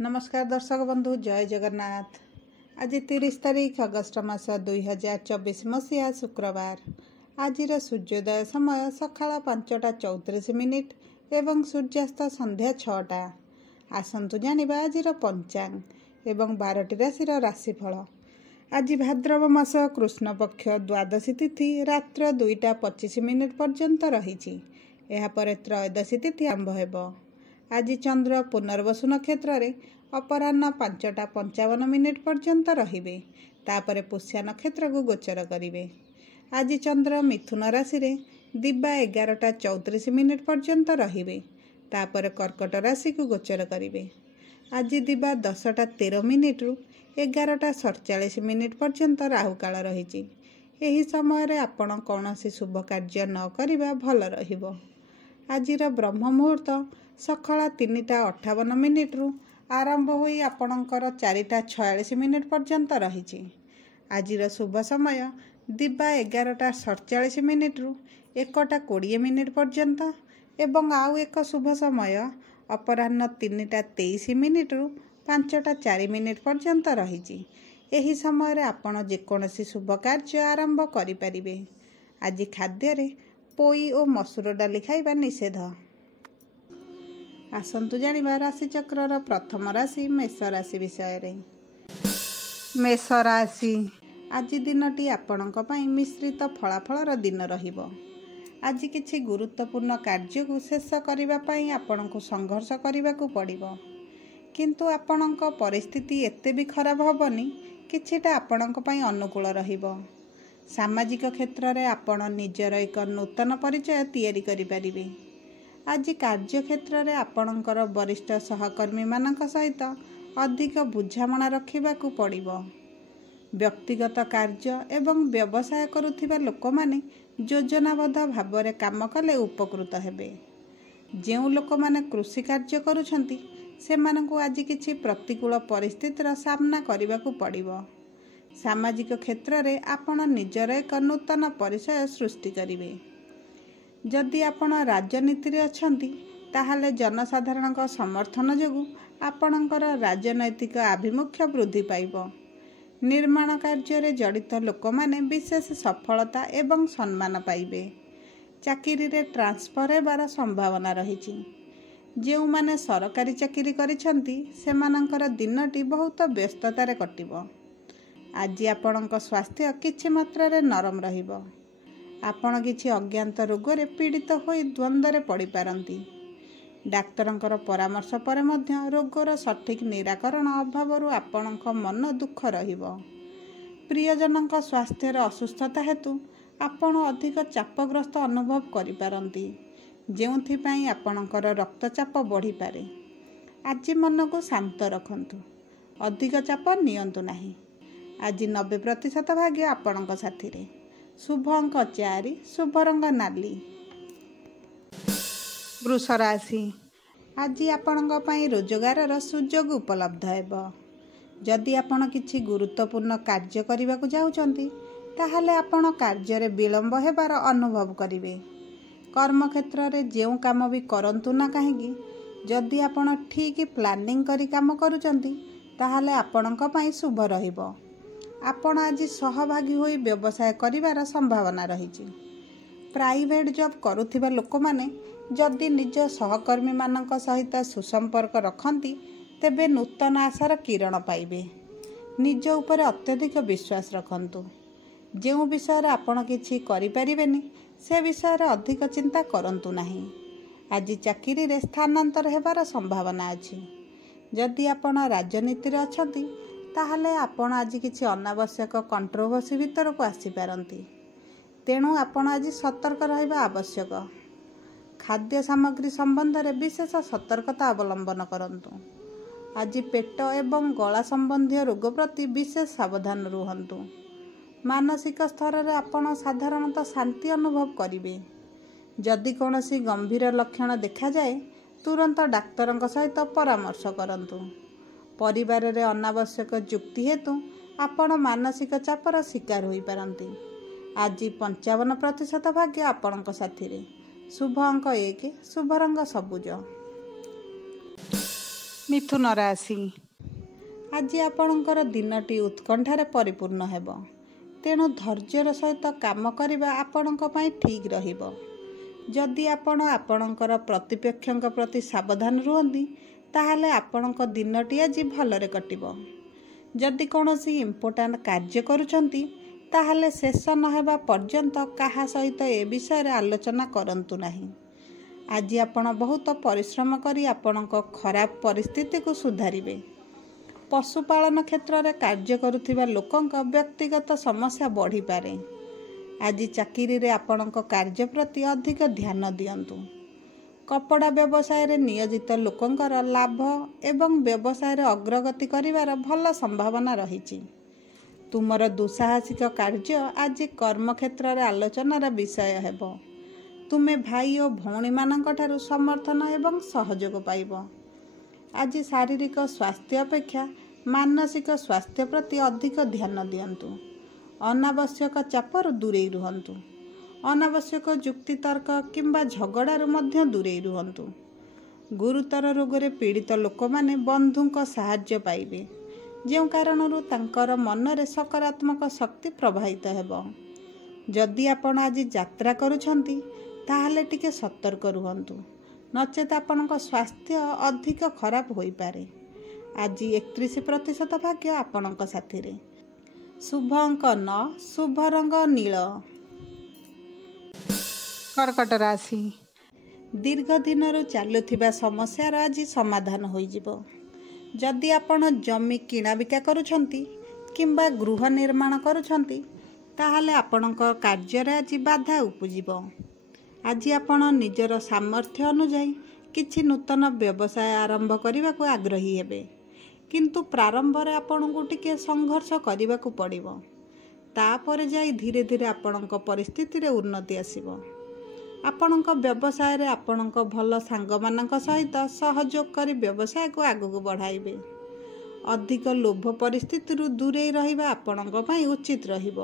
नमस्कार दर्शक बंधु, जय जगन्नाथ। आज 30 तारीख अगस्ट मास 2024 मसीहा शुक्रवार। आज सूर्योदय समय सकाळ 5:34 एवं सूर्यास्त संध्या 6टा। आसंतु जानिबा आज पंचांग एवं 12टी राशि राशिफल। आज भाद्रव मास कृष्ण पक्ष द्वादशी तिथि रात्र 2:25 पर्यंत रही। यापर त्रयोदशी तिथि आरंभ हेब। आज चंद्र पुनर्वसु नक्षत्र रे अपराह्न 5:55 पर्यंत रहिबे। तापरे पुष्या नक्षत्र को गोचर करिवे। आज चंद्र मिथुन राशि रे दिबा 11:34 पर्यंत रहिबे। तापरे कर्कट राशि को गोचर करिवे। आज दिबा 10:13 रु 11:47 पर्यंत राहु काल रही। एही समय रे आपण कौनसी शुभ कार्य न करिबा भल रहिबो। आजिर ब्रह्म मुहूर्त सकाळ 3:58 रु आरंभ होई आपणकर 4:46 पर्यंत रही। आजिर शुभ समय दिबा 11:47 रु 1:20 पर्यंत एवं आउ एक शुभ समय अपराह्न 3:23 रु 5:04 पर्यंत रही। एही समय रे आपण जेकोसी शुभ कार्य आरंभ करिपारिबे। आज खाद्य रे पोई और मसूर डाली खाइबा निषेध। आसंतु जानिबा राशि चक्रर प्रथम राशि मेष राशि विषय रे। मेष राशि आज दिनटी आपणक पई मिश्रित फलाफलर दिन रहिबो। आज किछि गुरुत्वपूर्ण कार्य को शेष करिबा पई आपणको संघर्ष करिबाकू पड़िबो। किंतु आपणक परिस्थिति एते भी खराब होबनी, किछिटा आपणक पई अनुकूल रहिबो। सामाजिक क्षेत्र रे आपण निजर एक नूतन परिचय तैयारी करि परिबे। आज कार्य क्षेत्र रे आपणकर वरिष्ठ सहकर्मी मानक सहित अधिक बुझामणा रखिबाकू पड़िबो। व्यक्तिगत कार्य एवं व्यवसाय करुथिबा लोक माने योजनाबद्ध भावरे काम कले उपकृत हेबे। जेउ लोक माने कृषि कार्य करुछंती सेमानकू आज किछि प्रतिकूल परिस्थितिर सामना करिबाकू पड़िबो। सामाजिक क्षेत्र रे आपण निजर एक नूतन परिचय सृष्टि करिवे। जदि आपण राजनीति रे अछंती ताहाले जनसाधारण समर्थन जोगु आपणकर राजनैतिक आभिमुख्य वृद्धि पाइबो। निर्माण कार्य रे जड़ित लोक माने विशेष सफलता एवं सम्मान पाइबे। चाकिरी रे ट्रांसफर हेबार संभावना रहिछि। जेउ माने सरकारी चाकिरी करिछंती सेमानकर दिनटी बहुत व्यस्ततारे कटिबो। आज आपणक स्वास्थ्य किछि मात्रा रे नरम रहिबो। आपण किछि अज्ञात रोगरे पीड़ित होई द्वंद्वरे पड़ी पारंती। डाक्तरंकर परामर्श पर मध्य रोगर सठिक निराकरण अभावरु आपणक मन दुख रहिबो। प्रियजनक स्वास्थ्यर असुस्थता हेतु आपण अधिक चापग्रस्त अनुभव करि पारंती, जेउथि पई आपणकर रक्तचाप बढ़ी पारे। आज मन को शांत रखंतु, अधिक चाप नियंतु नाही। आज 90% भाग्य आपणक साथी रे। शुभ अंक 4, शुभ रंग नाली। वृष राशि आज आपणक पई रोजगारर सुजोग उपलब्ध हेबो। जदि आपण किछि गुरुत्वपूर्ण कार्य करिबाकू जाउछंती ताहाले आपण कार्य रे विलंब हेबार अनुभव करिवे। कर्म क्षेत्र रे जेउ काम भी करंतु ना काहेकि जदि आपण ठीक प्लानिंग करी काम करूछंती ताहाले आपणक पई शुभ रहिबो। आपण आज सहभागी होई व्यवसाय करिवार संभावना रहिछि। प्राइवेट जॉब करुथिबा लोक माने जदि निज सहकर्मी मानक सहित सुसंपर्क रखंती तेबे नूतन आशार किरण पाइबे। निज ऊपर अत्यधिक विश्वास रखंतु। जेउ विषय आपण किछि करि परिबेनी से विषय अधिक चिंता करंतु नाही। आज चाकिरी रे स्थानांतर हेबार संभावना अछि। जदि आपण राजनीति रे अछंती ताहले आपण आज किछि अनावश्यक कंट्रोवर्सी भीतर को आसी पारंती। तेणु आपण आज सतर्क रहिबा आवश्यक। खाद्य सामग्री संबंध रे विशेष सतर्कता अवलंबन करंतु। आज पेट एवं गला संबंधी रोग प्रति विशेष सावधान रुहंतु। मानसिक स्तर रे आपण साधारणतः शांति अनुभव करिवे। जदि कोनोसी गंभीर लक्षण देखा जाए तुरंत डाक्तरंक सहित परामर्श करंतु। परिवार रे अनावश्यक जुक्ति हेतु आपण मानसिक चापर शिकार होई पारंती। आज 55% भाग्य आपणक साथी रे। शुभ अंक 1, शुभ रंग सबुज। ମିଥୁନ ରାଶି ଆଜି ଆପଣଙ୍କର ଦିନଟି ଉତ୍କଣ୍ଠାରେ ପରିପୂର୍ଣ୍ଣ ହେବ। ତେଣୁ ଧୈର୍ଯ୍ୟର ସହିତ କାମ କରିବା ଆପଣଙ୍କ ପାଇଁ ଠିକ୍ ରହିବ। ଯଦି ଆପଣ ଆପଣଙ୍କର ପ୍ରତିପକ୍ଷଙ୍କ ପ୍ରତି ସାବଧାନ ରୁହନ୍ତି ତାହେଲେ ଆପଣଙ୍କ ଦିନଟି ଆଜି ଭଲରେ କଟିବ। ଯଦି କୌଣସି ଇମ୍ପୋର୍ଟାଣ୍ଟ କାର୍ଯ୍ୟ କରୁଛନ୍ତି ତାହେଲେ ଶେଷ ନ ହେବା ପର୍ଯ୍ୟନ୍ତ କାହା ସହିତ ଏ ବିଷୟରେ ଆଲୋଚନା କରନ୍ତୁ ନାହିଁ। ଆଜି ଆପଣ ବହୁତ ପରିଶ୍ରମ କରି ଆପଣଙ୍କ ଖରାପ ପରିସ୍ଥିତିକୁ ସୁଧାରିବେ। ପଶୁପାଳନ କ୍ଷେତ୍ରରେ କାର୍ଯ୍ୟ କରୁଥିବା ଲୋକଙ୍କ ବ୍ୟକ୍ତିଗତ ସମସ୍ୟା ବଢ଼ିପାରେ। ଆଜି ଚାକିରିରେ ଆପଣଙ୍କ କାର୍ଯ୍ୟ ପ୍ରତି ଅଧିକ ଧ୍ୟାନ ଦିଅନ୍ତୁ। କପଡ଼ା ବ୍ୟବସାୟରେ ନିୟୋଜିତ ଲୋକଙ୍କର ଲାଭ ଏବଂ ବ୍ୟବସାୟରେ ଅଗ୍ରଗତି କରିବାର ଭଲ ସମ୍ଭାବନା ରହିଛି। ତୁମର ଦୁଃସାହସିକ କାର୍ଯ୍ୟ ଆଜି କର୍ମକ୍ଷେତ୍ରରେ ଆଲୋଚନାର ବିଷୟ ହେବ। ତୁମେ ଭାଇ ଓ ଭଉଣୀମାନଙ୍କ ଠାରୁ ସମର୍ଥନ ଏବଂ ସହଯୋଗ ପାଇବ। ଆଜି ଶାରୀରିକ ସ୍ୱାସ୍ଥ୍ୟ ଅପେକ୍ଷା ମାନସିକ ସ୍ୱାସ୍ଥ୍ୟ ପ୍ରତି ଅଧିକ ଧ୍ୟାନ ଦିଅନ୍ତୁ। ଅନାବଶ୍ୟକ ଚାପରୁ ଦୂରେଇ ରୁହନ୍ତୁ। ଅନାବଶ୍ୟକ ଯୁକ୍ତିତର୍କ କିମ୍ବା ଝଗଡ଼ାରୁ ମଧ୍ୟ ଦୂରେଇ ରୁହନ୍ତୁ। ଗୁରୁତର ରୋଗରେ ପୀଡ଼ିତ ଲୋକମାନେ ବନ୍ଧୁଙ୍କ ସାହାଯ୍ୟ ପାଇବେ, ଯେଉଁ କାରଣରୁ ତାଙ୍କର ମନରେ ସକାରାତ୍ମକ ଶକ୍ତି ପ୍ରବାହିତ ହେବ। ଯଦି ଆପଣ ଆଜି ଯାତ୍ରା କରୁଛନ୍ତି ତାହେଲେ ଟିକେ ସତର୍କ ରୁହନ୍ତୁ, ନଚେତ୍ ଆପଣଙ୍କ ସ୍ୱାସ୍ଥ୍ୟ ଅଧିକ ଖରାପ ହୋଇପାରେ। ଆଜି 31% ଭାଗ୍ୟ ଆପଣଙ୍କ ସାଥିରେ। ଶୁଭ ଅଙ୍କ 9, ଶୁଭ ରଙ୍ଗ ନୀଳ। କର୍କଟ ରାଶି ଦୀର୍ଘ ଦିନରୁ ଚାଲୁଥିବା ସମସ୍ୟାର ଆଜି ସମାଧାନ ହୋଇଯିବ। ଯଦି ଆପଣ ଜମି କିଣାବିକା କରୁଛନ୍ତି କିମ୍ବା ଗୃହ ନିର୍ମାଣ କରୁଛନ୍ତି ତାହେଲେ ଆପଣଙ୍କ କାର୍ଯ୍ୟରେ ଆଜି ବାଧା ଉପୁଜିବ। ଆଜି ଆପଣ ନିଜର ସାମର୍ଥ୍ୟ ଅନୁଯାୟୀ କିଛି ନୂତନ ବ୍ୟବସାୟ ଆରମ୍ଭ କରିବାକୁ ଆଗ୍ରହୀ ହେବେ, କିନ୍ତୁ ପ୍ରାରମ୍ଭରେ ଆପଣଙ୍କୁ ଟିକେ ସଂଘର୍ଷ କରିବାକୁ ପଡ଼ିବ। ତାପରେ ଯାଇ ଧୀରେ ଧୀରେ ଆପଣଙ୍କ ପରିସ୍ଥିତିରେ ଉନ୍ନତି ଆସିବ। ଆପଣଙ୍କ ବ୍ୟବସାୟରେ ଆପଣଙ୍କ ଭଲ ସାଙ୍ଗମାନଙ୍କ ସହିତ ସହଯୋଗ କରି ବ୍ୟବସାୟକୁ ଆଗକୁ ବଢ଼ାଇବେ। ଅଧିକ ଲୋଭ ପରିସ୍ଥିତିରୁ ଦୂରେଇ ରହିବା ଆପଣଙ୍କ ପାଇଁ ଉଚିତ ରହିବ।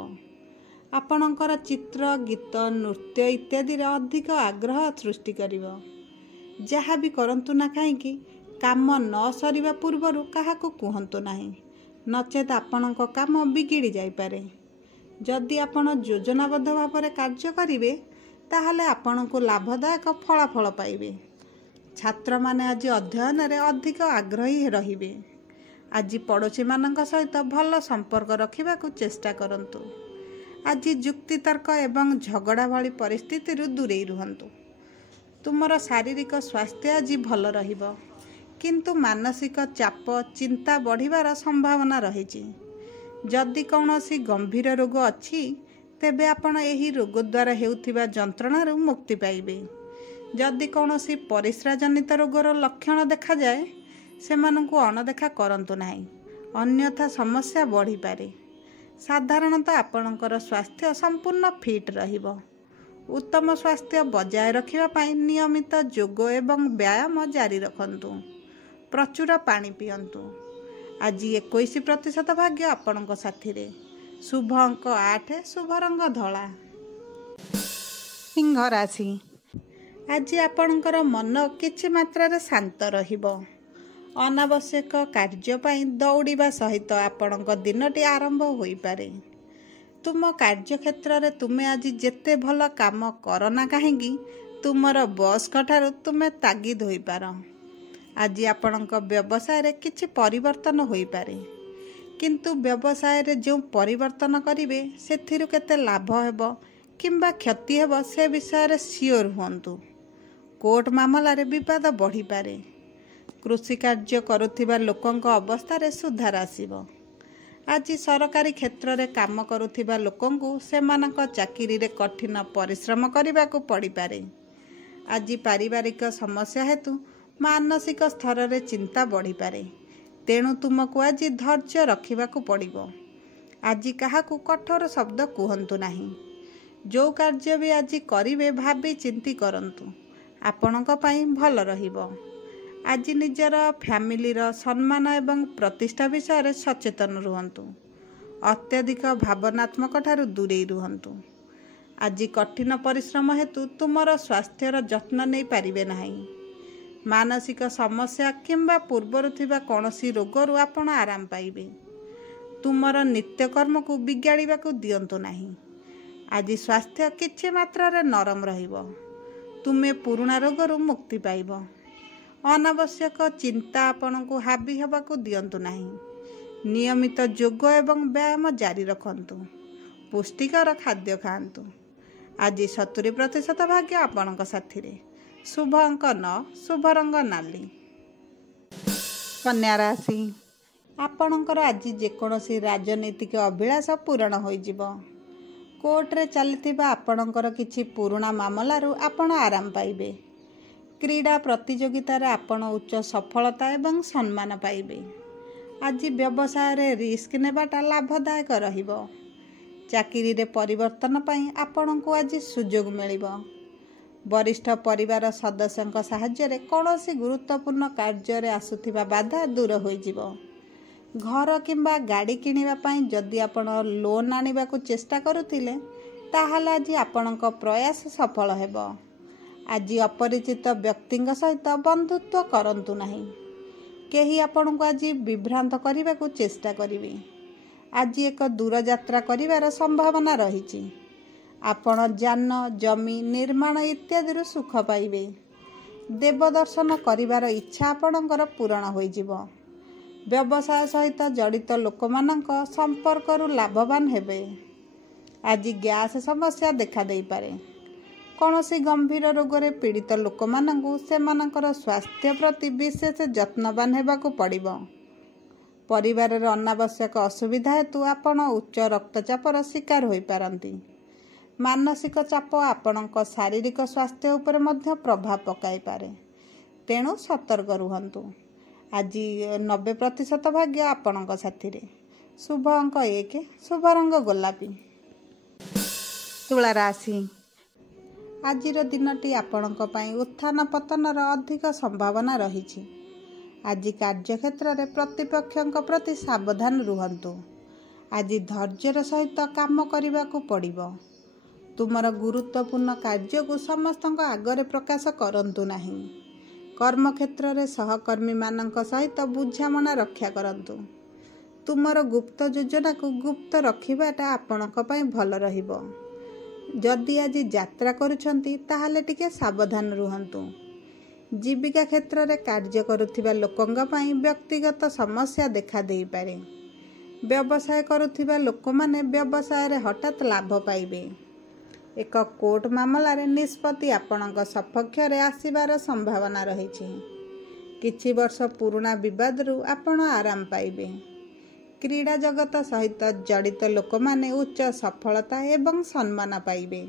ଆପଣଙ୍କର ଚିତ୍ର, ଗୀତ, ନୃତ୍ୟ ଇତ୍ୟାଦିରେ ଅଧିକ ଆଗ୍ରହ ସୃଷ୍ଟି କରିବ। ଯାହା ବି କରନ୍ତୁ ନା କାହିଁକି କାମ ନ ସରିବା ପୂର୍ବରୁ କାହାକୁ କୁହନ୍ତୁ ନାହିଁ, ନଚେତ୍ ଆପଣଙ୍କ କାମ ବିଗିଡ଼ି ଯାଇପାରେ। ଯଦି ଆପଣ ଯୋଜନାବଦ୍ଧ ଭାବରେ କାର୍ଯ୍ୟ କରିବେ ତାହେଲେ ଆପଣଙ୍କୁ ଲାଭଦାୟକ ଫଳାଫଳ ପାଇବେ। ଛାତ୍ରମାନେ ଆଜି ଅଧ୍ୟୟନରେ ଅଧିକ ଆଗ୍ରହୀ ରହିବେ। ଆଜି ପଡ଼ୋଶୀମାନଙ୍କ ସହିତ ଭଲ ସମ୍ପର୍କ ରଖିବାକୁ ଚେଷ୍ଟା କରନ୍ତୁ। ଆଜି ଯୁକ୍ତିତର୍କ ଏବଂ ଝଗଡ଼ା ଭଳି ପରିସ୍ଥିତିରୁ ଦୂରେଇ ରୁହନ୍ତୁ। ତୁମର ଶାରୀରିକ ସ୍ୱାସ୍ଥ୍ୟ ଆଜି ଭଲ ରହିବ, କିନ୍ତୁ ମାନସିକ ଚାପ, ଚିନ୍ତା ବଢ଼ିବାର ସମ୍ଭାବନା ରହିଛି। ଯଦି କୌଣସି ଗମ୍ଭୀର ରୋଗ ଅଛି ତେବେ ଆପଣ ଏହି ରୋଗ ଦ୍ୱାରା ହେଉଥିବା ଯନ୍ତ୍ରଣାରୁ ମୁକ୍ତି ପାଇବେ। ଯଦି କୌଣସି ପରିସ୍ରାଜନିତ ରୋଗର ଲକ୍ଷଣ ଦେଖାଯାଏ ସେମାନଙ୍କୁ ଅଣଦେଖା କରନ୍ତୁ ନାହିଁ, ଅନ୍ୟଥା ସମସ୍ୟା ବଢ଼ିପାରେ। ସାଧାରଣତଃ ଆପଣଙ୍କର ସ୍ୱାସ୍ଥ୍ୟ ସମ୍ପୂର୍ଣ୍ଣ ଫିଟ୍ ରହିବ। ଉତ୍ତମ ସ୍ୱାସ୍ଥ୍ୟ ବଜାୟ ରଖିବା ପାଇଁ ନିୟମିତ ଯୋଗ ଏବଂ ବ୍ୟାୟାମ ଜାରି ରଖନ୍ତୁ। ପ୍ରଚୁର ପାଣି ପିଅନ୍ତୁ। ଆଜି 21% ଭାଗ୍ୟ ଆପଣଙ୍କ ସାଥିରେ। ଶୁଭ ଅଙ୍କ 8, ଶୁଭ ରଙ୍ଗ ଧଳା। ସିଂହ ରାଶି ଆଜି ଆପଣଙ୍କର ମନ କିଛି ମାତ୍ରାରେ ଶାନ୍ତ ରହିବ। ଅନାବଶ୍ୟକ କାର୍ଯ୍ୟ ପାଇଁ ଦୌଡ଼ିବା ସହିତ ଆପଣଙ୍କ ଦିନଟି ଆରମ୍ଭ ହୋଇପାରେ। ତୁମ କାର୍ଯ୍ୟକ୍ଷେତ୍ରରେ ତୁମେ ଆଜି ଯେତେ ଭଲ କାମ କର ନା କାହିଁକି ତୁମର ବସ୍ଙ୍କ ଠାରୁ ତୁମେ ତାଗିଦ ହୋଇପାର। ଆଜି ଆପଣଙ୍କ ବ୍ୟବସାୟରେ କିଛି ପରିବର୍ତ୍ତନ ହୋଇପାରେ, କିନ୍ତୁ ବ୍ୟବସାୟରେ ଯେଉଁ ପରିବର୍ତ୍ତନ କରିବେ ସେଥିରୁ କେତେ ଲାଭ ହେବ କିମ୍ବା କ୍ଷତି ହେବ ସେ ବିଷୟରେ ସିଓର ହୁଅନ୍ତୁ। କୋର୍ଟ ମାମଲାରେ ବିବାଦ ବଢ଼ିପାରେ। କୃଷି କାର୍ଯ୍ୟ କରୁଥିବା ଲୋକଙ୍କ ଅବସ୍ଥାରେ ସୁଧାର ଆସିବ। ଆଜି ସରକାରୀ କ୍ଷେତ୍ରରେ କାମ କରୁଥିବା ଲୋକଙ୍କୁ ସେମାନଙ୍କ ଚାକିରିରେ କଠିନ ପରିଶ୍ରମ କରିବାକୁ ପଡ଼ିପାରେ। ଆଜି ପାରିବାରିକ ସମସ୍ୟା ହେତୁ ମାନସିକ ସ୍ତରରେ ଚିନ୍ତା ବଢ଼ିପାରେ, ତେଣୁ ତୁମକୁ ଆଜି ଧୈର୍ଯ୍ୟ ରଖିବାକୁ ପଡ଼ିବ। ଆଜି କାହାକୁ କଠୋର ଶବ୍ଦ କୁହନ୍ତୁ ନାହିଁ। ଯେଉଁ କାର୍ଯ୍ୟ ବି ଆଜି କରିବେ ଭାବି ଚିନ୍ତି କରନ୍ତୁ, ଆପଣଙ୍କ ପାଇଁ ଭଲ ରହିବ। ଆଜି ନିଜର ଫ୍ୟାମିଲିର ସମ୍ମାନ ଏବଂ ପ୍ରତିଷ୍ଠା ବିଷୟରେ ସଚେତନ ରୁହନ୍ତୁ। ଅତ୍ୟଧିକ ଭାବନାତ୍ମକ ଠାରୁ ଦୂରେଇ ରୁହନ୍ତୁ। ଆଜି କଠିନ ପରିଶ୍ରମ ହେତୁ ତୁମର ସ୍ୱାସ୍ଥ୍ୟର ଯତ୍ନ ନେଇପାରିବେ ନାହିଁ। ମାନସିକ ସମସ୍ୟା କିମ୍ବା ପୂର୍ବରୁ ଥିବା କୌଣସି ରୋଗରୁ ଆପଣ ଆରାମ ପାଇବେ। ତୁମର ନିତ୍ୟକର୍ମକୁ ବିଗାଡ଼ିବାକୁ ଦିଅନ୍ତୁ ନାହିଁ। ଆଜି ସ୍ୱାସ୍ଥ୍ୟ କିଛି ମାତ୍ରାରେ ନରମ ରହିବ। ତୁମେ ପୁରୁଣା ରୋଗରୁ ମୁକ୍ତି ପାଇବ। ଅନାବଶ୍ୟକ ଚିନ୍ତା ଆପଣଙ୍କୁ ହାବି ହେବାକୁ ଦିଅନ୍ତୁ ନାହିଁ। ନିୟମିତ ଯୋଗ ଏବଂ ବ୍ୟାୟାମ ଜାରି ରଖନ୍ତୁ। ପୁଷ୍ଟିକର ଖାଦ୍ୟ ଖାଆନ୍ତୁ। ଆଜି 70% ଭାଗ୍ୟ ଆପଣଙ୍କ ସାଥିରେ। ଶୁଭ ଅଙ୍କ 9, ଶୁଭ ରଙ୍ଗ ନାଲି। କନ୍ୟା ରାଶି, ଆପଣଙ୍କର ଆଜି ଯେକୌଣସି ରାଜନୈତିକ ଅଭିଳାଷ ପୂରଣ ହୋଇଯିବ। କୋର୍ଟରେ ଚାଲିଥିବା ଆପଣଙ୍କର କିଛି ପୁରୁଣା ମାମଲାରୁ ଆପଣ ଆରାମ ପାଇବେ। କ୍ରୀଡ଼ା ପ୍ରତିଯୋଗିତାରେ ଆପଣ ଉଚ୍ଚ ସଫଳତା ଏବଂ ସମ୍ମାନ ପାଇବେ। ଆଜି ବ୍ୟବସାୟରେ ରିସ୍କ ନେବାଟା ଲାଭଦାୟକ ରହିବ। ଚାକିରିରେ ପରିବର୍ତ୍ତନ ପାଇଁ ଆପଣଙ୍କୁ ଆଜି ସୁଯୋଗ ମିଳିବ। ବରିଷ୍ଠ ପରିବାର ସଦସ୍ୟଙ୍କ ସାହାଯ୍ୟରେ କୌଣସି ଗୁରୁତ୍ୱପୂର୍ଣ୍ଣ କାର୍ଯ୍ୟରେ ଆସୁଥିବା ବାଧା ଦୂର ହୋଇଯିବ। ଘର କିମ୍ବା ଗାଡ଼ି କିଣିବା ପାଇଁ ଯଦି ଆପଣ ଲୋନ୍ ଆଣିବାକୁ ଚେଷ୍ଟା କରୁଥିଲେ, ତାହେଲେ ଆଜି ଆପଣଙ୍କ ପ୍ରୟାସ ସଫଳ ହେବ। ଆଜି ଅପରିଚିତ ବ୍ୟକ୍ତିଙ୍କ ସହିତ ବନ୍ଧୁତ୍ୱ କରନ୍ତୁ ନାହିଁ। କେହି ଆପଣଙ୍କୁ ଆଜି ବିଭ୍ରାନ୍ତ କରିବାକୁ ଚେଷ୍ଟା କରିବେ। ଆଜି ଏକ ଦୂରଯାତ୍ରା କରିବାର ସମ୍ଭାବନା ରହିଛି। ଆପଣ ଯାନ, ଜମି ନିର୍ମାଣ ଇତ୍ୟାଦିରୁ ସୁଖ ପାଇବେ। ଦେବ ଦର୍ଶନ କରିବାର ଇଚ୍ଛା ଆପଣଙ୍କର ପୂରଣ ହୋଇଯିବ। ବ୍ୟବସାୟ ସହିତ ଜଡ଼ିତ ଲୋକମାନଙ୍କ ସମ୍ପର୍କରୁ ଲାଭବାନ ହେବେ। ଆଜି ଗ୍ୟାସ୍ ସମସ୍ୟା ଦେଖାଦେଇପାରେ। କୌଣସି ଗମ୍ଭୀର ରୋଗରେ ପୀଡ଼ିତ ଲୋକମାନଙ୍କୁ ସେମାନଙ୍କର ସ୍ୱାସ୍ଥ୍ୟ ପ୍ରତି ବିଶେଷ ଯତ୍ନବାନ ହେବାକୁ ପଡ଼ିବ। ପରିବାରରେ ଅନାବଶ୍ୟକ ଅସୁବିଧା ହେତୁ ଆପଣ ଉଚ୍ଚ ରକ୍ତଚାପର ଶିକାର ହୋଇପାରନ୍ତି। ମାନସିକ ଚାପ ଆପଣଙ୍କ ଶାରୀରିକ ସ୍ୱାସ୍ଥ୍ୟ ଉପରେ ମଧ୍ୟ ପ୍ରଭାବ ପକାଇପାରେ। ତେଣୁ ସତର୍କ ରୁହନ୍ତୁ। ଆଜି 90% ଭାଗ୍ୟ ଆପଣଙ୍କ ସାଥିରେ। ଶୁଭ ଅଙ୍କ 1, ଶୁଭ ରଙ୍ଗ ଗୋଲାପୀ। ତୁଳା ରାଶି, ଆଜିର ଦିନଟି ଆପଣଙ୍କ ପାଇଁ ଉତ୍ଥାନ ପତନର ଅଧିକ ସମ୍ଭାବନା ରହିଛି। ଆଜି କାର୍ଯ୍ୟକ୍ଷେତ୍ରରେ ପ୍ରତିପକ୍ଷଙ୍କ ପ୍ରତି ସାବଧାନ ରୁହନ୍ତୁ। ଆଜି ଧୈର୍ଯ୍ୟର ସହିତ କାମ କରିବାକୁ ପଡ଼ିବ। ତୁମର ଗୁରୁତ୍ୱପୂର୍ଣ୍ଣ କାର୍ଯ୍ୟକୁ ସମସ୍ତଙ୍କ ଆଗରେ ପ୍ରକାଶ କରନ୍ତୁ ନାହିଁ। କର୍ମକ୍ଷେତ୍ରରେ ସହକର୍ମୀମାନଙ୍କ ସହିତ ବୁଝାମଣା ରକ୍ଷା କରନ୍ତୁ। ତୁମର ଗୁପ୍ତ ଯୋଜନାକୁ ଗୁପ୍ତ ରଖିବାଟା ଆପଣଙ୍କ ପାଇଁ ଭଲ ରହିବ। ଯଦି ଆଜି ଯାତ୍ରା କରୁଛନ୍ତି, ତାହେଲେ ଟିକେ ସାବଧାନ ରୁହନ୍ତୁ। ଜୀବିକା କ୍ଷେତ୍ରରେ କାର୍ଯ୍ୟ କରୁଥିବା ଲୋକଙ୍କ ପାଇଁ ବ୍ୟକ୍ତିଗତ ସମସ୍ୟା ଦେଖାଦେଇପାରେ। ବ୍ୟବସାୟ କରୁଥିବା ଲୋକମାନେ ବ୍ୟବସାୟରେ ହଠାତ୍ ଲାଭ ପାଇବେ। ଏକ କୋର୍ଟ ମାମଲାରେ ନିଷ୍ପତ୍ତି ଆପଣଙ୍କ ସପକ୍ଷରେ ଆସିବାର ସମ୍ଭାବନା ରହିଛି। କିଛି ବର୍ଷ ପୁରୁଣା ବିବାଦରୁ ଆପଣ ଆରାମ ପାଇବେ। କ୍ରୀଡ଼ା ଜଗତ ସହିତ ଜଡ଼ିତ ଲୋକମାନେ ଉଚ୍ଚ ସଫଳତା ଏବଂ ସମ୍ମାନ ପାଇବେ।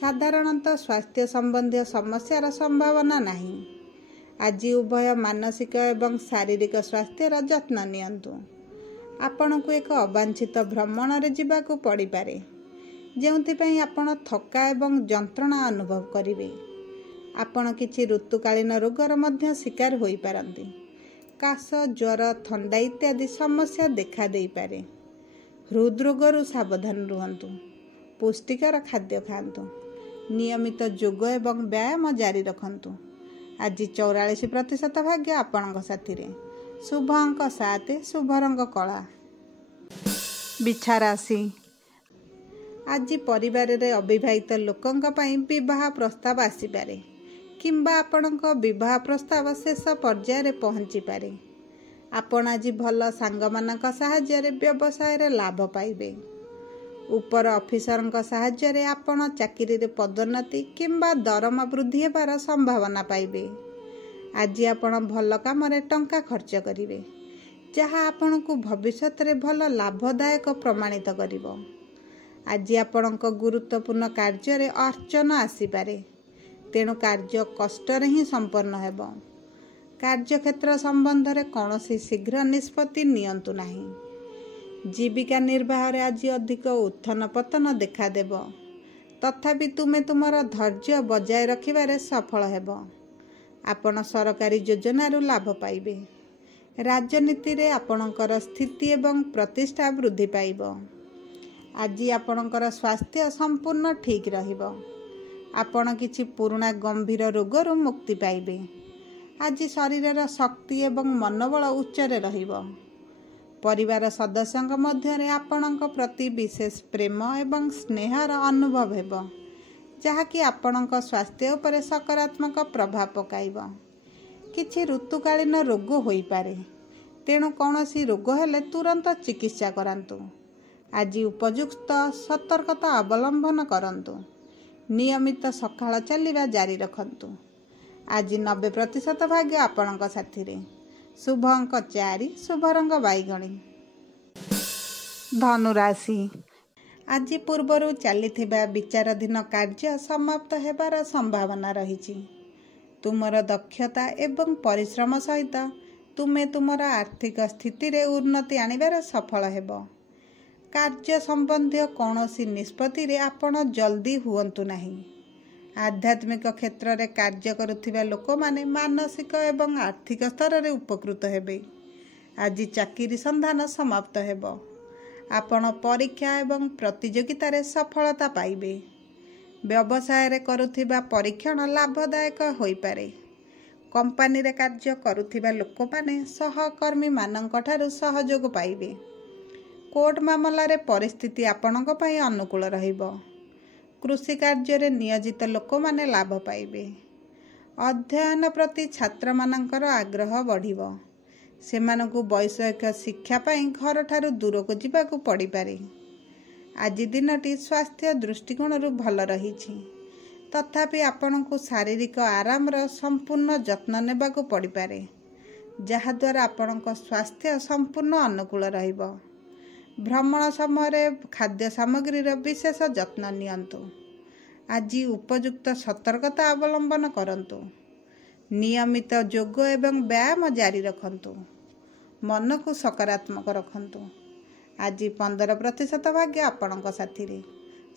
ସାଧାରଣତଃ ସ୍ୱାସ୍ଥ୍ୟ ସମ୍ବନ୍ଧୀୟ ସମସ୍ୟାର ସମ୍ଭାବନା ନାହିଁ। ଆଜି ଉଭୟ ମାନସିକ ଏବଂ ଶାରୀରିକ ସ୍ୱାସ୍ଥ୍ୟର ଯତ୍ନ ନିଅନ୍ତୁ। ଆପଣଙ୍କୁ ଏକ ଅବାଞ୍ଛିତ ଭ୍ରମଣରେ ଯିବାକୁ ପଡ଼ିପାରେ, ଯେଉଁଥିପାଇଁ ଆପଣ ଥକା ଏବଂ ଯନ୍ତ୍ରଣା ଅନୁଭବ କରିବେ। ଆପଣ କିଛି ଋତୁକାଳୀନ ରୋଗର ମଧ୍ୟ ଶିକାର ହୋଇପାରନ୍ତି। କାଶ, ଜ୍ୱର, ଥଣ୍ଡା ଇତ୍ୟାଦି ସମସ୍ୟା ଦେଖାଦେଇପାରେ। ହୃଦରୋଗରୁ ସାବଧାନ ରୁହନ୍ତୁ। ପୁଷ୍ଟିକର ଖାଦ୍ୟ ଖାଆନ୍ତୁ। ନିୟମିତ ଯୋଗ ଏବଂ ବ୍ୟାୟାମ ଜାରି ରଖନ୍ତୁ। ଆଜି 44% ଭାଗ୍ୟ ଆପଣଙ୍କ ସାଥିରେ। ଶୁଭ ଅଙ୍କ 7, ଶୁଭ ରଙ୍ଗ କଳା। ବିଛା ରାଶି, ଆଜି ପରିବାରରେ ଅବିବାହିତ ଲୋକଙ୍କ ପାଇଁ ବିବାହ ପ୍ରସ୍ତାବ ଆସିପାରେ କିମ୍ବା ଆପଣଙ୍କ ବିବାହ ପ୍ରସ୍ତାବ ଶେଷ ପର୍ଯ୍ୟାୟରେ ପହଞ୍ଚିପାରେ। ଆପଣ ଆଜି ଭଲ ସାଙ୍ଗମାନଙ୍କ ସାହାଯ୍ୟରେ ବ୍ୟବସାୟରେ ଲାଭ ପାଇବେ। ଉପର ଅଫିସରଙ୍କ ସାହାଯ୍ୟରେ ଆପଣ ଚାକିରିରେ ପଦୋନ୍ନତି କିମ୍ବା ଦରମା ବୃଦ୍ଧି ହେବାର ସମ୍ଭାବନା ପାଇବେ। ଆଜି ଆପଣ ଭଲ କାମରେ ଟଙ୍କା ଖର୍ଚ୍ଚ କରିବେ, ଯାହା ଆପଣଙ୍କୁ ଭବିଷ୍ୟତରେ ଭଲ ଲାଭଦାୟକ ପ୍ରମାଣିତ କରିବ। ଆଜି ଆପଣଙ୍କ ଗୁରୁତ୍ୱପୂର୍ଣ୍ଣ କାର୍ଯ୍ୟରେ ଅର୍ଚ୍ଚନ ଆସିପାରେ, ତେଣୁ କାର୍ଯ୍ୟ କଷ୍ଟରେ ହିଁ ସମ୍ପନ୍ନ ହେବ। କାର୍ଯ୍ୟକ୍ଷେତ୍ର ସମ୍ବନ୍ଧରେ କୌଣସି ଶୀଘ୍ର ନିଷ୍ପତ୍ତି ନିଅନ୍ତୁ ନାହିଁ। ଜୀବିକା ନିର୍ବାହରେ ଆଜି ଅଧିକ ଉତ୍ଥାନ ପତନ ଦେଖାଦେବ, ତଥାପି ତୁମେ ତୁମର ଧୈର୍ଯ୍ୟ ବଜାୟ ରଖିବାରେ ସଫଳ ହେବ। ଆପଣ ସରକାରୀ ଯୋଜନାରୁ ଲାଭ ପାଇବେ। ରାଜନୀତିରେ ଆପଣଙ୍କର ସ୍ଥିତି ଏବଂ ପ୍ରତିଷ୍ଠା ବୃଦ୍ଧି ପାଇବ। ଆଜି ଆପଣଙ୍କର ସ୍ୱାସ୍ଥ୍ୟ ସମ୍ପୂର୍ଣ୍ଣ ଠିକ୍ ରହିବ। ଆପଣ କିଛି ପୁରୁଣା ଗମ୍ଭୀର ରୋଗରୁ ମୁକ୍ତି ପାଇବେ। ଆଜି ଶରୀରର ଶକ୍ତି ଏବଂ ମନୋବଳ ଉଚ୍ଚରେ ରହିବ। ପରିବାର ସଦସ୍ୟଙ୍କ ମଧ୍ୟରେ ଆପଣଙ୍କ ପ୍ରତି ବିଶେଷ ପ୍ରେମ ଏବଂ ସ୍ନେହର ଅନୁଭବ ହେବ, ଯାହାକି ଆପଣଙ୍କ ସ୍ୱାସ୍ଥ୍ୟ ଉପରେ ସକାରାତ୍ମକ ପ୍ରଭାବ ପକାଇବ। କିଛି ଋତୁକାଳୀନ ରୋଗ ହୋଇପାରେ, ତେଣୁ କୌଣସି ରୋଗ ହେଲେ ତୁରନ୍ତ ଚିକିତ୍ସା କରାନ୍ତୁ। ଆଜି ଉପଯୁକ୍ତ ସତର୍କତା ଅବଲମ୍ବନ କରନ୍ତୁ। ନିୟମିତ ସକାଳ ଚାଲିବା ଜାରି ରଖନ୍ତୁ। ଆଜି 90% ଭାଗ୍ୟ ଆପଣଙ୍କ ସାଥିରେ। ଶୁଭ ଅଙ୍କ 4, ଶୁଭ ରଙ୍ଗ ବାଇଗଣୀ। ଧନୁରାଶି। ଆଜି ପୂର୍ବରୁ ଚାଲିଥିବା ବିଚାରାଧୀନ କାର୍ଯ୍ୟ ସମାପ୍ତ ହେବାର ସମ୍ଭାବନା ରହିଛି। ତୁମର ଦକ୍ଷତା ଏବଂ ପରିଶ୍ରମ ସହିତ ତୁମେ ତୁମର ଆର୍ଥିକ ସ୍ଥିତିରେ ଉନ୍ନତି ଆଣିବାରେ ସଫଳ ହେବ। କାର୍ଯ୍ୟ ସମ୍ବନ୍ଧୀୟ କୌଣସି ନିଷ୍ପତ୍ତିରେ ଆପଣ ଜଲ୍ଦି ହୁଅନ୍ତୁ ନାହିଁ। ଆଧ୍ୟାତ୍ମିକ କ୍ଷେତ୍ରରେ କାର୍ଯ୍ୟ କରୁଥିବା ଲୋକମାନେ ମାନସିକ ଏବଂ ଆର୍ଥିକ ସ୍ତରରେ ଉପକୃତ ହେବେ। ଆଜି ଚାକିରି ସନ୍ଧାନ ସମାପ୍ତ ହେବ। ଆପଣ ପରୀକ୍ଷା ଏବଂ ପ୍ରତିଯୋଗିତାରେ ସଫଳତା ପାଇବେ। ବ୍ୟବସାୟରେ କରୁଥିବା ପରୀକ୍ଷଣ ଲାଭଦାୟକ ହୋଇପାରେ। କମ୍ପାନୀରେ କାର୍ଯ୍ୟ କରୁଥିବା ଲୋକମାନେ ସହକର୍ମୀମାନଙ୍କଠାରୁ ସହଯୋଗ ପାଇବେ। କୋର୍ଟ ମାମଲାରେ ପରିସ୍ଥିତି ଆପଣଙ୍କ ପାଇଁ ଅନୁକୂଳ ରହିବ। କୃଷି କାର୍ଯ୍ୟରେ ନିୟୋଜିତ ଲୋକମାନେ ଲାଭ ପାଇବେ। ଅଧ୍ୟୟନ ପ୍ରତି ଛାତ୍ରମାନଙ୍କର ଆଗ୍ରହ ବଢ଼ିବ। ସେମାନଙ୍କୁ ବୈଷୟିକ ଶିକ୍ଷା ପାଇଁ ଘରଠାରୁ ଦୂରକୁ ଯିବାକୁ ପଡ଼ିପାରେ। ଆଜି ଦିନଟି ସ୍ୱାସ୍ଥ୍ୟ ଦୃଷ୍ଟିକୋଣରୁ ଭଲ ରହିଛି, ତଥାପି ଆପଣଙ୍କୁ ଶାରୀରିକ ଆରାମର ସମ୍ପୂର୍ଣ୍ଣ ଯତ୍ନ ନେବାକୁ ପଡ଼ିପାରେ, ଯାହାଦ୍ୱାରା ଆପଣଙ୍କ ସ୍ୱାସ୍ଥ୍ୟ ସମ୍ପୂର୍ଣ୍ଣ ଅନୁକୂଳ ରହିବ। ଭ୍ରମଣ ସମୟରେ ଖାଦ୍ୟ ସାମଗ୍ରୀର ବିଶେଷ ଯତ୍ନ ନିଅନ୍ତୁ। ଆଜି ଉପଯୁକ୍ତ ସତର୍କତା ଅବଲମ୍ବନ କରନ୍ତୁ। ନିୟମିତ ଯୋଗ ଏବଂ ବ୍ୟାୟାମ ଜାରି ରଖନ୍ତୁ। ମନକୁ ସକାରାତ୍ମକ ରଖନ୍ତୁ। ଆଜି 15% ଭାଗ୍ୟ ଆପଣଙ୍କ ସାଥିରେ।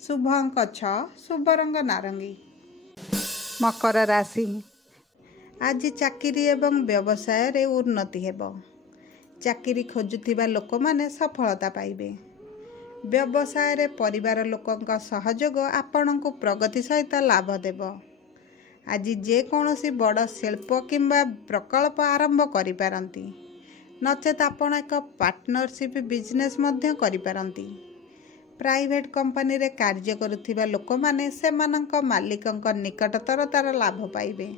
ଶୁଭ ଅଙ୍କ 6, ଶୁଭ ରଙ୍ଗ ନାରଙ୍ଗୀ। ମକର ରାଶି। ଆଜି ଚାକିରି ଏବଂ ବ୍ୟବସାୟରେ ଉନ୍ନତି ହେବ। ଚାକିରି ଖୋଜୁଥିବା ଲୋକମାନେ ସଫଳତା ପାଇବେ। ବ୍ୟବସାୟରେ ପରିବାର ଲୋକଙ୍କ ସହଯୋଗ ଆପଣଙ୍କୁ ପ୍ରଗତି ସହିତ ଲାଭ ଦେବ। ଆଜି ଯେକୌଣସି ବଡ଼ ଶିଳ୍ପ କିମ୍ବା ପ୍ରକଳ୍ପ ଆରମ୍ଭ କରିପାରନ୍ତି, ନଚେତ୍ ଆପଣ ଏକ ପାର୍ଟନରସିପ୍ ବିଜନେସ୍ ମଧ୍ୟ କରିପାରନ୍ତି। ପ୍ରାଇଭେଟ୍ କମ୍ପାନୀରେ କାର୍ଯ୍ୟ କରୁଥିବା ଲୋକମାନେ ସେମାନଙ୍କ ମାଲିକଙ୍କ ନିକଟତରତାର ଲାଭ ପାଇବେ।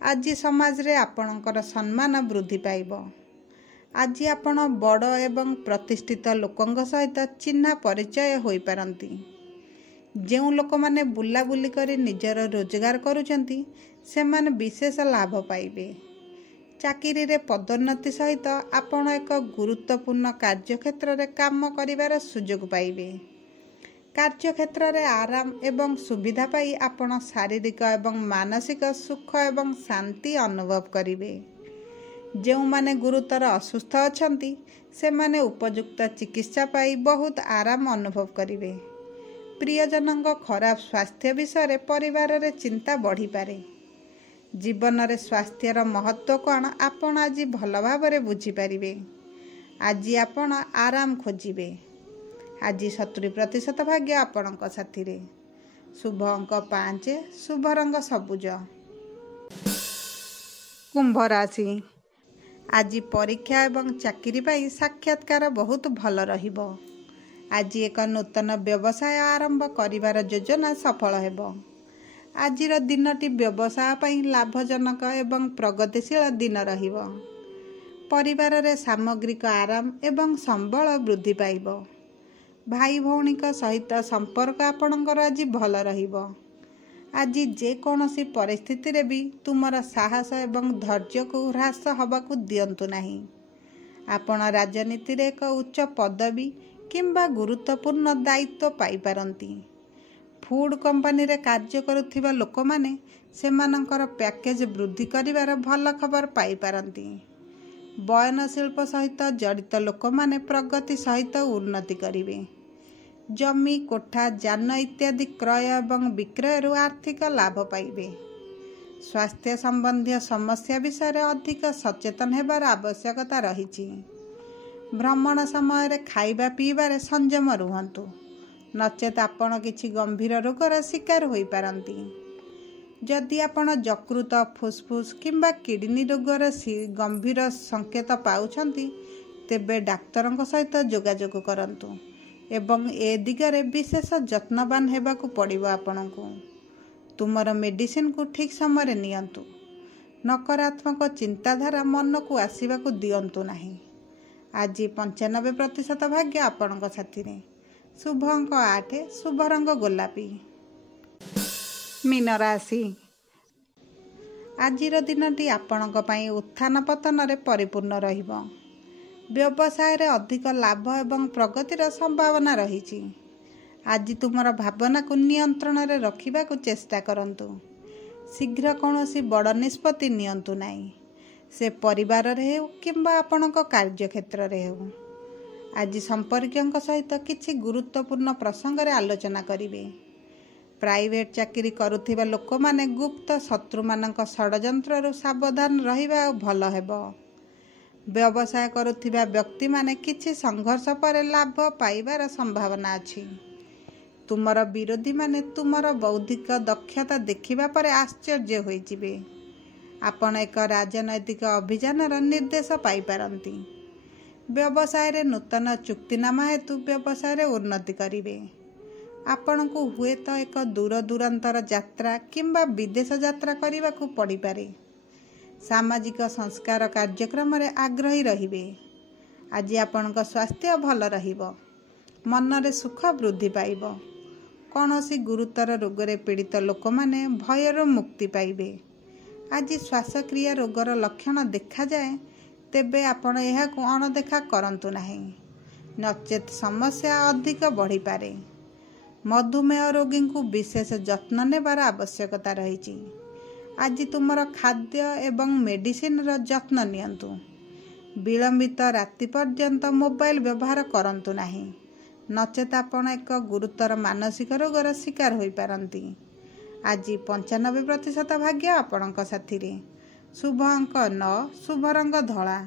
ଆଜି ସମାଜରେ ଆପଣଙ୍କର ସମ୍ମାନ ବୃଦ୍ଧି ପାଇବ। ଆଜି ଆପଣ ବଡ଼ ଏବଂ ପ୍ରତିଷ୍ଠିତ ଲୋକଙ୍କ ସହିତ ଚିହ୍ନା ପରିଚୟ ହୋଇପାରନ୍ତି। ଯେଉଁ ଲୋକମାନେ ବୁଲାବୁଲି କରି ନିଜର ରୋଜଗାର କରୁଛନ୍ତି, ସେମାନେ ବିଶେଷ ଲାଭ ପାଇବେ। ଚାକିରିରେ ପଦୋନ୍ନତି ସହିତ ଆପଣ ଏକ ଗୁରୁତ୍ୱପୂର୍ଣ୍ଣ କାର୍ଯ୍ୟକ୍ଷେତ୍ରରେ କାମ କରିବାର ସୁଯୋଗ ପାଇବେ। କାର୍ଯ୍ୟକ୍ଷେତ୍ରରେ ଆରାମ ଏବଂ ସୁବିଧା ପାଇ ଆପଣ ଶାରୀରିକ ଏବଂ ମାନସିକ ସୁଖ ଏବଂ ଶାନ୍ତି ଅନୁଭବ କରିବେ। ଯେଉଁମାନେ ଗୁରୁତର ଅସୁସ୍ଥ ଅଛନ୍ତି, ସେମାନେ ଉପଯୁକ୍ତ ଚିକିତ୍ସା ପାଇ ବହୁତ ଆରାମ ଅନୁଭବ କରିବେ। ପ୍ରିୟଜନଙ୍କ ଖରାପ ସ୍ୱାସ୍ଥ୍ୟ ବିଷୟରେ ପରିବାରରେ ଚିନ୍ତା ବଢ଼ିପାରେ। ଜୀବନରେ ସ୍ୱାସ୍ଥ୍ୟର ମହତ୍ତ୍ୱ କ'ଣ ଆପଣ ଆଜି ଭଲ ଭାବରେ ବୁଝିପାରିବେ। ଆଜି ଆପଣ ଆରାମ ଖୋଜିବେ। ଆଜି 70% ଭାଗ୍ୟ ଆପଣଙ୍କ ସାଥିରେ। ଶୁଭ ଅଙ୍କ 5, ଶୁଭ ରଙ୍ଗ ସବୁଜ। କୁମ୍ଭ ରାଶି। ଆଜି ପରୀକ୍ଷା ଏବଂ ଚାକିରି ପାଇଁ ସାକ୍ଷାତକାର ବହୁତ ଭଲ ରହିବ। ଆଜି ଏକ ନୂତନ ବ୍ୟବସାୟ ଆରମ୍ଭ କରିବାର ଯୋଜନା ସଫଳ ହେବ। ଆଜିର ଦିନଟି ବ୍ୟବସାୟ ପାଇଁ ଲାଭଜନକ ଏବଂ ପ୍ରଗତିଶୀଳ ଦିନ ରହିବ। ପରିବାରରେ ସାମଗ୍ରିକ ଆରାମ ଏବଂ ସମ୍ବଳ ବୃଦ୍ଧି ପାଇବ। ଭାଇ ଭଉଣୀଙ୍କ ସହିତ ସମ୍ପର୍କ ଆପଣଙ୍କର ଆଜି ଭଲ ରହିବ। ଆଜି ଯେକୌଣସି ପରିସ୍ଥିତିରେ ବି ତୁମର ସାହସ ଏବଂ ଧୈର୍ଯ୍ୟକୁ ହ୍ରାସ ହେବାକୁ ଦିଅନ୍ତୁ ନାହିଁ। ଆପଣ ରାଜନୀତିରେ ଏକ ଉଚ୍ଚ ପଦବୀ କିମ୍ବା ଗୁରୁତ୍ୱପୂର୍ଣ୍ଣ ଦାୟିତ୍ୱ ପାଇପାରନ୍ତି। ଫୁଡ୍ କମ୍ପାନୀରେ କାର୍ଯ୍ୟ କରୁଥିବା ଲୋକମାନେ ସେମାନଙ୍କର ପ୍ୟାକେଜ୍ ବୃଦ୍ଧି କରିବାର ଭଲ ଖବର ପାଇପାରନ୍ତି। ବୟନଶିଳ୍ପ ସହିତ ଜଡ଼ିତ ଲୋକମାନେ ପ୍ରଗତି ସହିତ ଉନ୍ନତି କରିବେ। ଜମି, କୋଠା, ଯାନ ଇତ୍ୟାଦି କ୍ରୟ ଏବଂ ବିକ୍ରୟରୁ ଆର୍ଥିକ ଲାଭ ପାଇବେ। ସ୍ୱାସ୍ଥ୍ୟ ସମ୍ବନ୍ଧୀୟ ସମସ୍ୟା ବିଷୟରେ ଅଧିକ ସଚେତନ ହେବାର ଆବଶ୍ୟକତା ରହିଛି। ଭ୍ରମଣ ସମୟରେ ଖାଇବା ପିଇବାରେ ସଂଯମ ରୁହନ୍ତୁ, ନଚେତ୍ ଆପଣ କିଛି ଗମ୍ଭୀର ରୋଗର ଶିକାର ହୋଇପାରନ୍ତି। जदि आपण यकृत फुसफुस किंबा किडनी रोगर गंभीर संकेत पाउछंती तेबे डाक्तरଙ୍କ सहित जोगाजोग करंतु एवं ए दिगरे विशेष जत्नवान हेबाकू पड़िबो आपणको। तुमर मेडिसिन को ठीक समय नियंतु। नकारात्मक चिंताधारा मन को आसवाक दिंतु नहीं। आज 95% भाग्य आपणक साथी रे। शुभ अंक 8, शुभ रंग गोलापी। मीन राशि आजिर दिनटी आपणक पई उत्थान पतन रे परिपूर्ण रहिबो। व्यवसाय रे अधिक लाभ एवं प्रगतिर संभावना रही। आज तुमर भावना को नियंत्रण रे रखिबा को चेष्टा करंतु। शीघ्र कौनसी बड़ निष्पत्ति नियंतु नहीं। से परिवार रे हो किंबा आपणक कार्य क्षेत्र रे हो। आज संपर्कियों सहित किछि गुरुत्वपूर्ण प्रसंग रे आलोचना करिवे। प्राइवेट चाकरी करुथिबा लोक माने गुप्त शत्रु मानक षडयंत्र रु सावधान रहिबा भल हेबो। व्यवसाय करुथिबा व्यक्ति माने किछि संघर्ष पर लाभ पाइबार संभावना अछि। तुमर विरोधी माने तुमर बौद्धिक दक्षता देखिबा पर आश्चर्य होई जिवे। आपण एक राजनैतिक अभियान निर्देश पाई पारंती। व्यवसाय रे नूतन चुक्तिनामा हेतु व्यवसाय रे उन्नति करिवे। आपण को हुए तो एक दूर दूरांतर यात्रा किंबा विदेश यात्रा करने को पड़ी पारे। सामाजिक संस्कार कार्यक्रम रे आग्रही रहिबे। आज आपणक स्वास्थ्य भल रहिबो। मन रे सुख वृद्धि पाइबो। कौनसी गुरुतर रोग रे पीड़ित लोक माने भयर मुक्ति पाइबे। आज श्वासक्रिया रोगर लक्षण देखा जाए तेबे आपण एहा को अणदेखा करंतु नाही, नचेत समस्या अधिक बढ़ी पारे। मधुमेह रोगी को विशेष जत्न नेबार आवश्यकता रही। आज तुमर खाद्य एवं मेडिसिन रो जत्न नियंतु। विलंबित राति पर्यंत मोबाइल व्यवहार करंतु नाही, नचेत आपण एक गुरुतर मानसिक रोगर शिकार होई पारंती। आज 95% भाग्य आपणक साथी रे। शुभ अंक 9, शुभ रंग धला।